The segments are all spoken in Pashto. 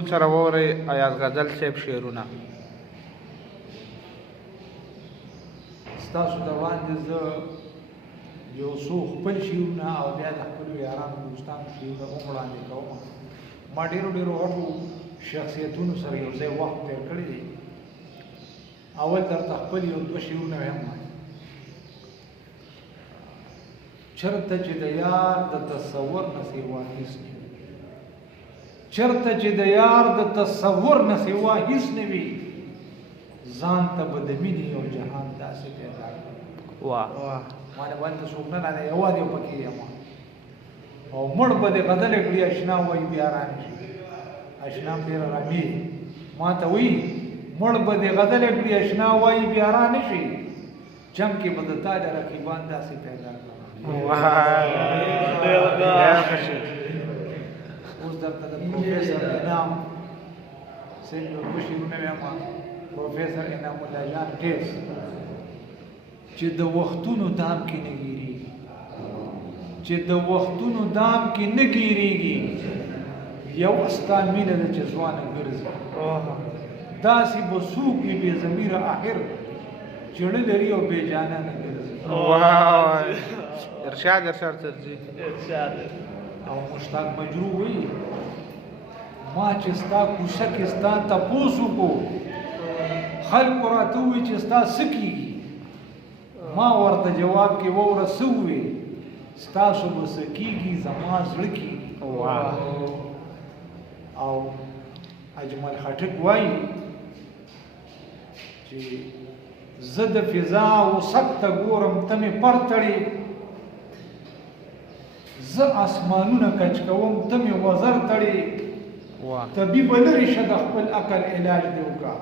موږ سره وورئ ایاز غزل صاحب شعرونه. ستاسو د وړاندې زه یو څو خپل شعرونه او بیا د خپلو یارانو دوستانو شعرونه هم وړاندې کوم. ما ډېرو غټو شخصیتونو سره یو ځای وخت تېر کړی دی. اول درته خپل یو دوه شعرونه وایم. چرته چې د یار د تصور نه سوا هېڅ نه وي، چرته چې د یار د تصور نه سوا هېڅ نه وي، ځان ته به د مینې یو جهان داسې پیدا کړم. واه ما نه باندې څوک نه راځي، یوازې یو پکې یم او مړ به دې غزلې کړي اشنا وایي بیا رانشي. اشنا هم ډېره رامي ما ته وایي مړ به دې غزلې کړي اشنا وایي بیا رانشي، جنګ کې به د تا د رقیبان داسې پیدا کړم. اوس درته د پروفیسر انعام صاحب یو دوه شعرونه وایم. پروفیسر انعام الله جان ټیس چې د وختونو دام کې نه ګیریږي، چې د وختونو دام کې نه ګیریږي، یو ستا مینه ده چې ځوانه ګرځي. داسې به څوک وي بې ضمیره آخر چړه لري او بې جانه نه ګرځي. ارشاد سرځي. او مشتاق مجروح وایي ما چې ستا کوڅه کې ستا تپوس وکړو، خلکو راته ووایي چې ستا څه کېږي، ما ورته جواب کې ووره څه ووې، ستاسو به څه کېږي زما زړه کېږي. او اجمل خټک وایي چې زه د فضا وسط ته ګورم ته مې پر تړې، زه اسمانونه کچ کوم ته مې وزر تړې، طبیبه لرې شه د خپل عقل علاج دې وکړه،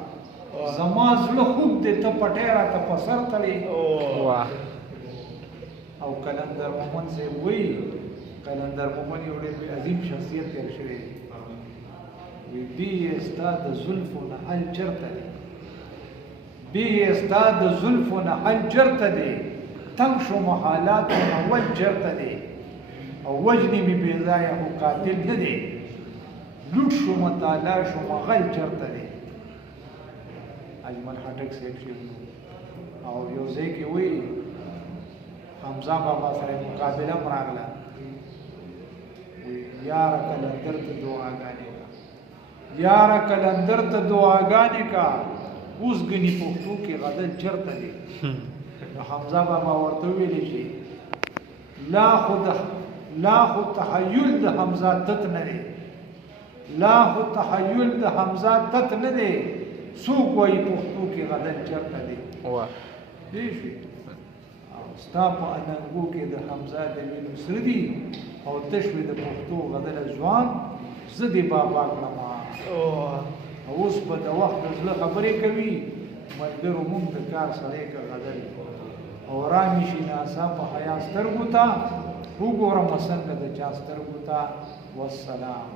زما زړه خوب دی ته پټی راته په سر تړې. او قلندر مومن صاحب وایي قلندر مومن یو ډېر عظیم شخصیت تېر شوی دی. بی ستا د زلفو نه حل چرته دی، بی ستا د زلفو نه حل چرته دی، تنگ شوم حالاتو نه ول چرته دی، او وجنې مې بې ځایه خو قاتل نه دی، لوټ شوم تالا شوم غل چرته دی. اجمل خټک صاحب شعرونه. او یو ځای کې وایي حمزه بابا سره مقابله هم راغله، یاره قلندر ته دعاګانې کا، یاره قلندر ته دعاګانې کا، اوس ګنې پښتو کې غزل چرته دی. نو حمزه بابا ورته ویلی چې لا خو تحیل د حمزه تت نه دی، لا خو تحیل د حمزه تت نه دی، څوک وایي پښتو کې غزل چرته دی. دې شوي او ستا په اننګو کې د حمزه د وینو سره دي، او ته شوې د پښتو غزله ځوان، زه دې بابا کړم. اوس به د وخت د زړه خبرې کوي، ملګرو مونږ د کار سړی که غزل، او رامي شي ناڅا په حیا سترګو ته، وګورم څنګه د چا سترګو ته. والسلام.